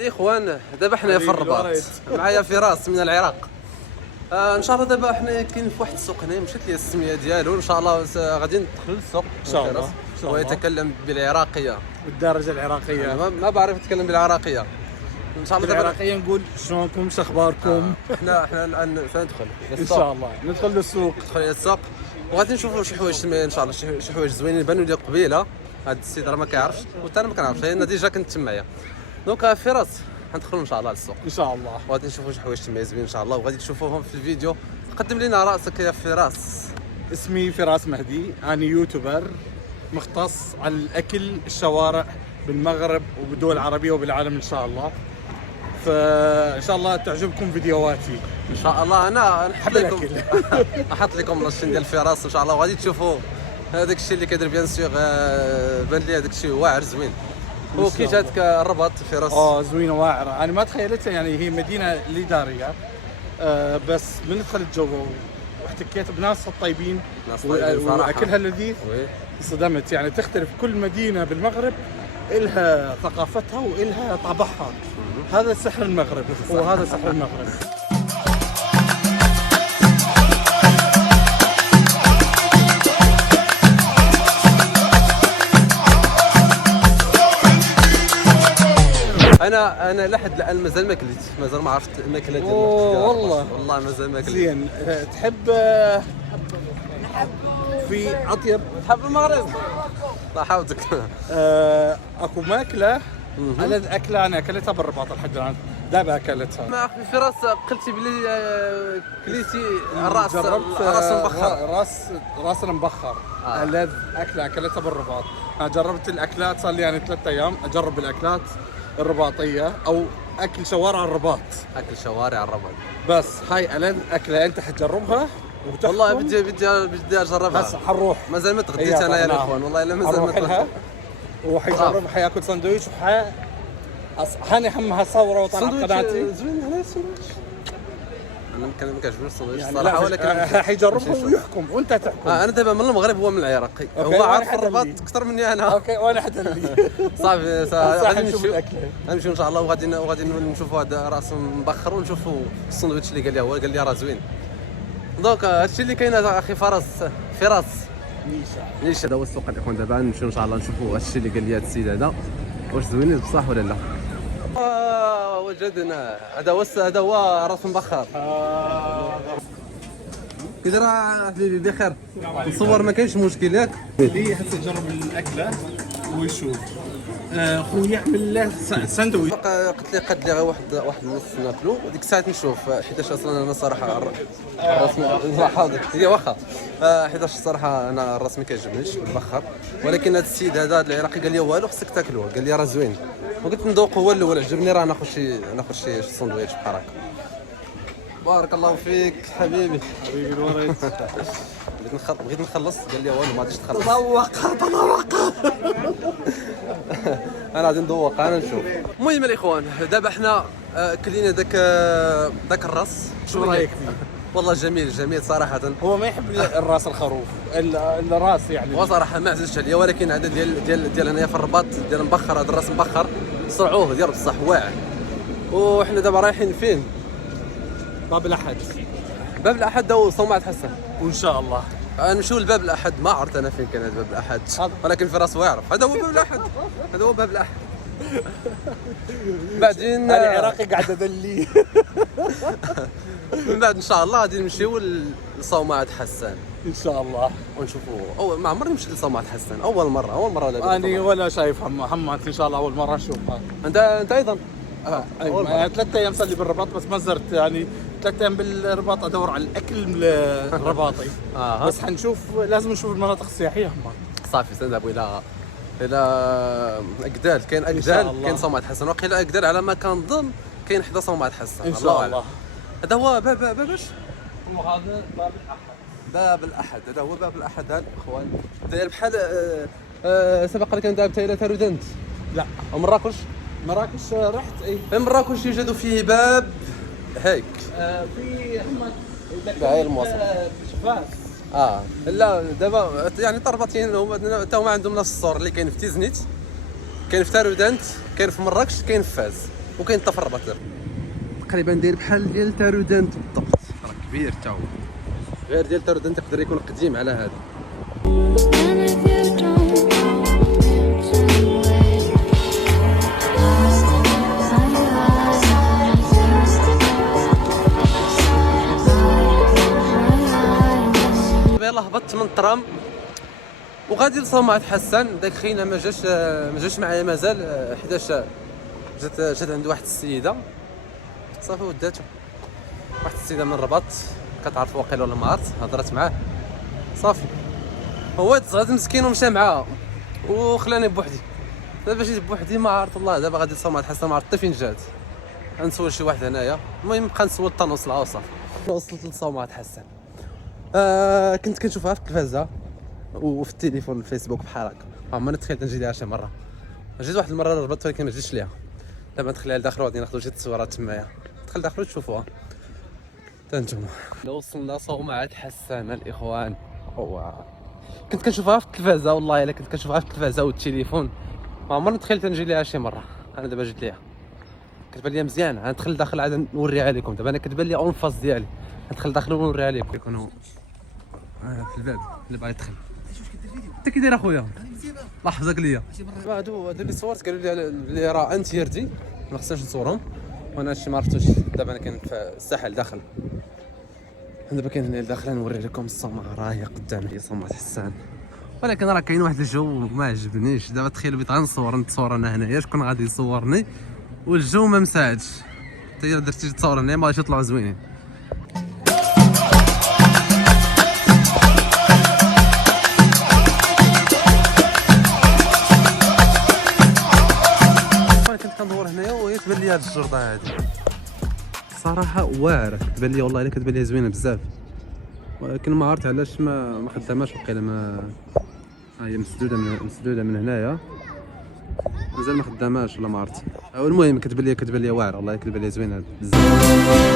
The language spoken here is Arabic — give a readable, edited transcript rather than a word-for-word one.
الاخوان دابا حنايا في الرباط، معايا فراس من العراق. ان شاء الله دابا حنا كاين في واحد السوق هنا، مشات لي السميه ديالو، ان شاء الله غادي ندخل للسوق ان شاء الله. هو يتكلم بالعراقيه بالدرجه العراقيه. ما بعرف اتكلم بالعراقيه. ان شاء الله دابا بالعراقيه نقول شلونكم، شو اخباركم؟ احنا الان سندخل ان شاء الله ندخل للسوق. ندخل السوق وغادي نشوفوا شي حوايج ان شاء الله، شي حوايج زوينين بانوا لي قبيله. هذا السيد راه ما كيعرفش وحتى انا ما كنعرفش، انا ديجا كنت تمايا. دونك فراس غندخلوا ان شاء الله للسوق ان شاء الله، وغادي نشوفوا شي حوايج تما زوين ان شاء الله، وغادي تشوفوهم في الفيديو. قدم لنا راسك يا فراس. اسمي فراس مهدي، انا يوتيوبر مختص على الاكل الشوارع بالمغرب وبالدول العربيه وبالعالم ان شاء الله. فان شاء الله تعجبكم فيديوهاتي ان شاء الله. انا نحب الاكل. احط لكم لاشين ديال فراس ان شاء الله، وغادي تشوفوا هذاك الشيء اللي كيدير بيان سيغ. بان لي هذاك الشيء واعر زوين. وكي جاتك الرباط فراس؟ زوينه واعره، انا ما تخيلتها، يعني هي مدينه الاداريه بس من دخلت جوا واحتكيت بناس طيبين واكلها لذيذ صدمت. يعني تختلف كل مدينه بالمغرب، إلها ثقافتها وإلها طابعها. هذا سحر المغرب، وهذا سحر المغرب. انا لحد الان مازال ما كليت، مازال ما عرفت الماكله ديال والله مازال ما كليت. زين، تحب في اطيب تحب المغرب؟ الله يحفظك. اكو ماكله ألذ أكلة أنا أكلتها بالرباط لحد الآن، دابا أكلتها. ما أخي فراس قلتي بلي كليتي الراس، جربت راس مبخر. راس المبخر. ألذ أكلة أكلتها بالرباط. أنا جربت الأكلات، صار لي يعني 3 أيام أجرب الأكلات الرباطية أو أكل شوارع الرباط. أكل شوارع الرباط بس هاي ألذ أكلة أنت حتجربها. والله بدي أجربها. بس حنروح، مازال ما تغديت أنا يا الأخوان، والله إلا مازال ما تغديت. وحيجرب، حياكل سندويش هاني همها صوره وطلع قناتي. زوين هنا السندويش. انا ما كيعجبنيش السندويش يعني الصراحه، ولكن حيجربه ويحكم وانت تحكم. انا دابا من المغرب هو من العراق، هو عارف الرباط اكثر مني انا. اوكي، وانا حدلي. صافي غادي نمشيو ان شاء الله، وغادي نشوفوا هذا راس مبخر ونشوفوا السندويش اللي قال لي، هو قال لي راه زوين. دونك هادشي اللي كاين اخي فراس نيشا. هذا هو السوق الاخوان. دابا نمشيو ان شاء الله نشوفوا هادشي اللي قال لي هذا السيد هذا واش زوينين بصح ولا لا. وجدنا هذا هو راس مبخر. كي داير حبيبي؟ بخير. نصور ما كاينش مشكل ياك. اللي حتى يجرب الاكله ويشوف. خويا يعمل له ساندويتش. قلت لي قد لي غير واحد النص ناكلو، وديك الساعه نشوف حيتاش اصلا انا صراحه الراس حاضر هي واخا حيتاش الصراحه انا الراس ما كيعجبنيش المبخر، ولكن هذا السيد هذا العراقي قال لي والو خصك تاكلوه، قال لي راه زوين، وقلت ندوق هو الاول عجبني، راه ناخذ شي ساندويتش بحال هكا. بارك الله فيك حبيبي الوريد. بغيت نخلص، قال لي والو ما غاديش تخلص. تذوق. انا غادي ندوق، انا نشوف. المهم الاخوان دابا حنا كلينا داك الراس. شو رايك فيه؟ والله جميل صراحه. هو ما يحب الراس الخروف، الراس يعني. هو صراحه ما عززش عليا، ولكن هذا ديال هنايا في الرباط ديال مبخر، هذا الراس مبخر صرعوه ديال بصح واعر. وحنا دابا رايحين فين؟ باب الأحد. باب الأحد هو صومعة حسن. وإن شاء الله نمشيو لباب الأحد. ما عرفت أنا فين كان هذا باب الأحد، ولكن فراس هو يعرف. هذا هو باب الأحد، هذا هو باب الأحد. بعدين العراقي قاعد أدلي. من بعد إن شاء الله غادي نمشيو لصومعة حسن إن شاء الله، ونشوفوا. ما عمرني مشيت لصومعة حسن، أول مرة أنا ولا شايف همات إن شاء الله أول مرة أشوفها. أنت أيضا؟ أيوة. 3 أيام صار لي بالرباط، بس ما زرت يعني 3 أيام بالرباط أدور على الأكل الرباطي. بس حنشوف، لازم نشوف المناطق السياحية همات. صافي سنذهب إلى أكدال. كاين أكدال، كاين صومعة حسن، وقيل أكدال على ما كنظن كاين حدا صومعة حسن إن شاء الله. هذا هو باب اش؟ هذا باب الأحد. باب الأحد، هذا هو باب الأحد. هذا اخوان داير بحال سبق لك أن ذهبت إلى تارودنت؟ لا. مراكش رحت. في مراكش يوجد فيه باب هيك. في هاي المواصفات. شفاف. لا دابا يعني طربتين حتى هما عندهم نفس الصور اللي كاين في تيزنيت، كاين في تارودنت، كاين في مراكش، كاين في فاس. وكاين حتى في الرباط دابا تقريبا داير بحال ديال تارودانت بالضبط، راه كبير حتى هو غير ديال تارودانت يقدر يكون قديم على هذا. يلاه هبطت من الترام وغادي لصومعة حسن. داك خينا ما جاش معايا مازال، حيتاش جات عند واحد السيده صافي وداتو، واحد السيده من الرباط كتعرف واقيلا ولا ما عرفت، هضرت معاه صافي هو تزغد مسكين ومشى معاها وخلاني بوحدي. دابا جيت بوحدي ما عرفت والله، دابا غادي لصومعة حسن ما عرفت فين جات، غنسول شي واحد هنايا. المهم بقى نسول حتى نوصلها وصافي. وصلت لصومعة حسن. كنت كنشوفها في التلفازه وفي التليفون الفيسبوك بحال هكا، عمرني تخيلت نجي ليها شي مره. جيت واحد المره للرباط ولكن ما جيتش ليها. دابا ندخل لداخل وغادي ناخذ شي تصويرات تمايا، ندخل داخل وتشوفوها حتى نتوما. لو وصلنا صومعة حسان الاخوان. كنت كنشوفها في التلفازه والله الا كنت كنشوفها في التلفازه والتليفون، ما عمرني تخيلت نجي ليها شي مره. انا دابا جيت ليها كتبان لي مزيان، غندخل داخل عاد نوريها لكم. دابا انا كتبان لي اون فاس ديالي، ندخل داخل ونوريها لكم. يكونوا في الباب اللي باغي يدخل. انت كي داير اخويا؟ لحظه ليا هادو اللي صورت قالوا لي بلي راه انتيردي ما خصناش نصورهم، وانا هادشي ما عرفتوش. دابا انا كاين في الساحل داخل، دابا كاين هنا داخل نوري لكم الصومعة راهي قدامي، هي صومعة حسان. ولكن راه كاين واحد الجو ما عجبنيش. دابا تخيلوا بغيت نتصور انا هنايا، شكون غادي يصورني؟ والجو ما مساعدش، حتى الا درتي تصور هنا ما غاديش يطلعوا زوينين. كنت كندور هنايا ويتبان لي هاد الجرده هادي صراحه واعره، كتبان لي والله الا كتبان لي زوينه بزاف، ولكن ما عرفت علاش ما خداماش وقيلا. ما هي مسدوده من هنايا مازال ما خداماش ولا ما عرفت. المهم كتبان لي واعره والله، كتبان لي زوينه بزاف.